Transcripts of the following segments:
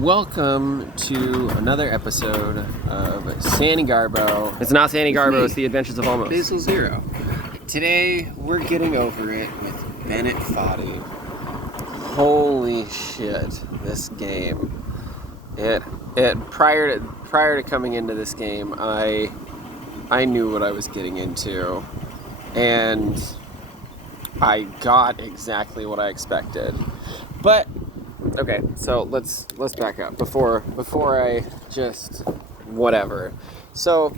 Welcome to another episode of Sandy Garbo. It's not Sandy Garbo, it's The Adventures of Almost. Basil Zero. Today, we're getting over it with Bennett Foddy. Holy shit, this game. Prior to coming into this game, I knew what I was getting into, and I got exactly what I expected. But okay, so let's back up before I just whatever. So,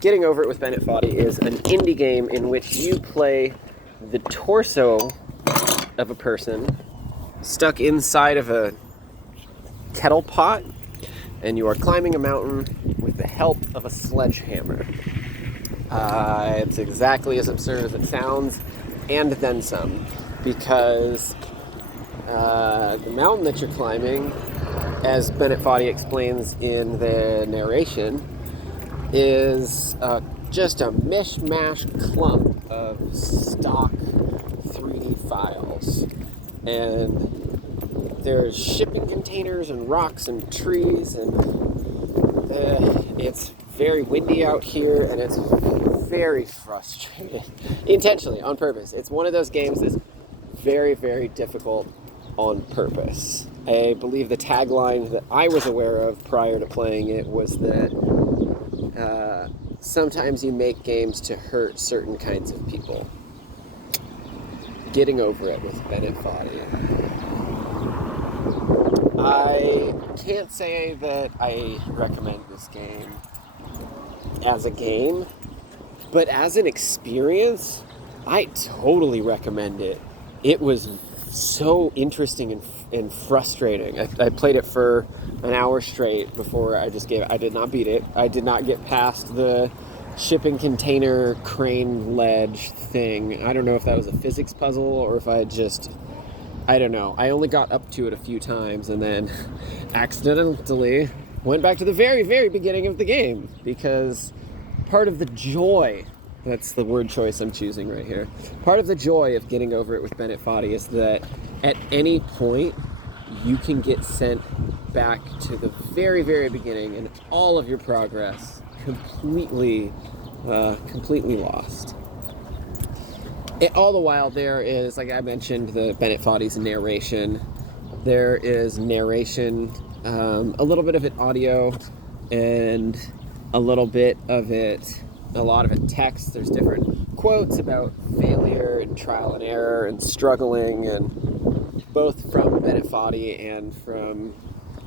Getting Over It with Bennett Foddy is an indie game in which you play the torso of a person stuck inside of a kettle pot, and you are climbing a mountain with the help of a sledgehammer. It's exactly as absurd as it sounds, and then some, because the mountain that you're climbing, as Bennett Foddy explains in the narration, is just a mishmash clump of stock 3D files. And there's shipping containers and rocks and trees, and it's very windy out here, and it's very frustrating. Intentionally, on purpose. It's one of those games that's very, very difficult on purpose. I believe the tagline that I was aware of prior to playing it was that sometimes you make games to hurt certain kinds of people. Getting Over It with Bennett Foddy. I can't say that I recommend this game as a game, but as an experience, I totally recommend it. It was so interesting and frustrating. I played it for an hour straight before I did not beat it. I did not get past the shipping container crane ledge thing. I don't know if that was a physics puzzle or if I don't know. I only got up to it a few times and then accidentally went back to the very, very beginning of the game, because part of the joy, that's the word choice I'm choosing right here, part of the joy of Getting Over It with Bennett Foddy is that at any point you can get sent back to the very, very beginning and all of your progress completely lost. All the while there is, like I mentioned, the Bennett Foddy's narration. There is narration, a little bit of it audio, and a lot of it text. There's different quotes about failure and trial and error and struggling, and both from Bennett Foddy and from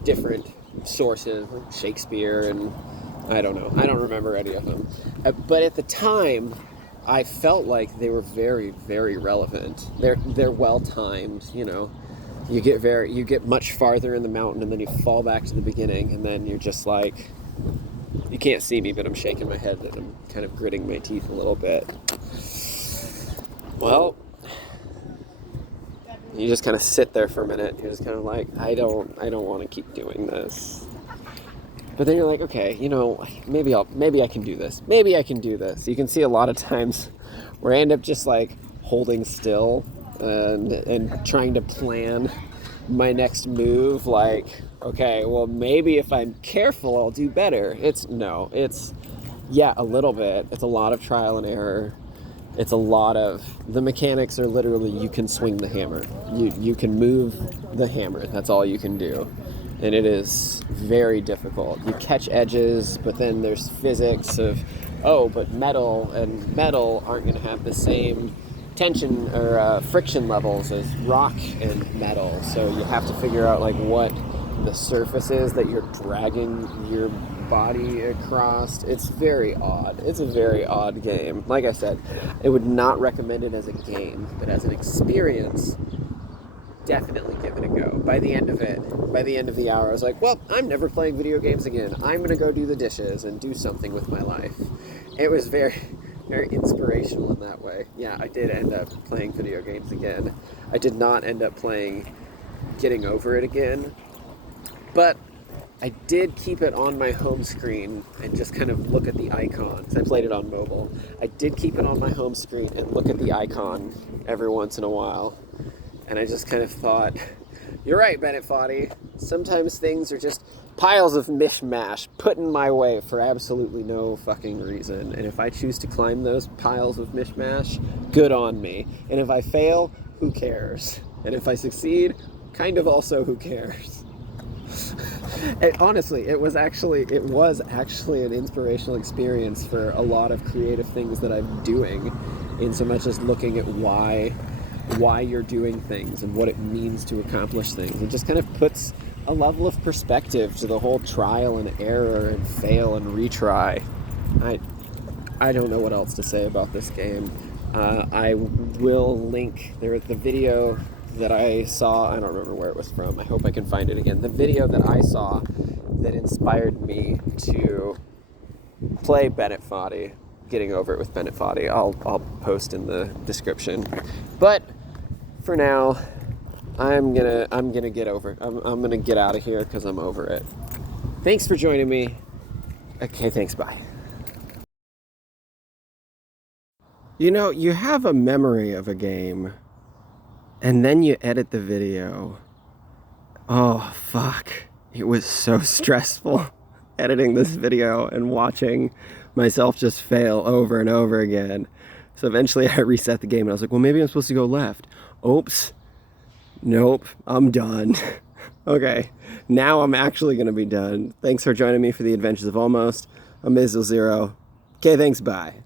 different sources, like Shakespeare, and I don't know. I don't remember any of them. But at the time, I felt like they were very, very relevant. They're well timed, you know. You get much farther in the mountain, and then you fall back to the beginning, and then you're just like, you can't see me, but I'm shaking my head and I'm kind of gritting my teeth a little bit. Well, you just kind of sit there for a minute. You're just kind of like, I don't want to keep doing this. But then you're like, okay, you know, maybe I can do this. Maybe I can do this. You can see a lot of times where I end up just like holding still and trying to plan my next move. Like, okay, well, maybe if I'm careful, I'll do better. It's a little bit. It's a lot of trial and error. It's a lot of, the mechanics are literally, you can swing the hammer. You can move the hammer. That's all you can do. And it is very difficult. You catch edges, but then there's physics of, but metal aren't going to have the same tension or friction levels as rock and metal. So you have to figure out like what the surface is that you're dragging your body across. It's very odd. It's a very odd game. Like I said, I would not recommend it as a game, but as an experience, definitely give it a go. By the end of the hour, I was like, well, I'm never playing video games again. I'm going to go do the dishes and do something with my life. It was very, very inspirational in that way. Yeah, I did end up playing video games again. I did not end up playing Getting Over It again, but I did keep it on my home screen and just kind of look at the icons. I played it on mobile. I did keep it on my home screen and look at the icon every once in a while. And I just kind of thought, You're right, Bennett Foddy. Sometimes things are just piles of mishmash put in my way for absolutely no fucking reason. And if I choose to climb those piles of mishmash, good on me. And if I fail, who cares? And if I succeed, kind of also who cares? Honestly, it was actually an inspirational experience for a lot of creative things that I'm doing, in so much as looking at why you're doing things and what it means to accomplish things. It just kind of puts a level of perspective to the whole trial and error and fail and retry. I don't know what else to say about this game. I will link the video that I saw. I don't remember where it was from. I hope I can find it again. The video that I saw that inspired me to play Bennett Foddy, Getting Over It with Bennett Foddy, I'll post in the description. But for now, I'm gonna get over. I'm gonna get out of here because I'm over it. Thanks for joining me. Okay, thanks. Bye. You know, you have a memory of a game, and then you edit the video. Oh, fuck. It was so stressful editing this video and watching myself just fail over and over again. So eventually I reset the game and I was like, well, maybe I'm supposed to go left. Oops. Nope. I'm done. Okay. Now I'm actually going to be done. Thanks for joining me for the Adventures of Almost. I'm Basil Zero. Okay, thanks. Bye.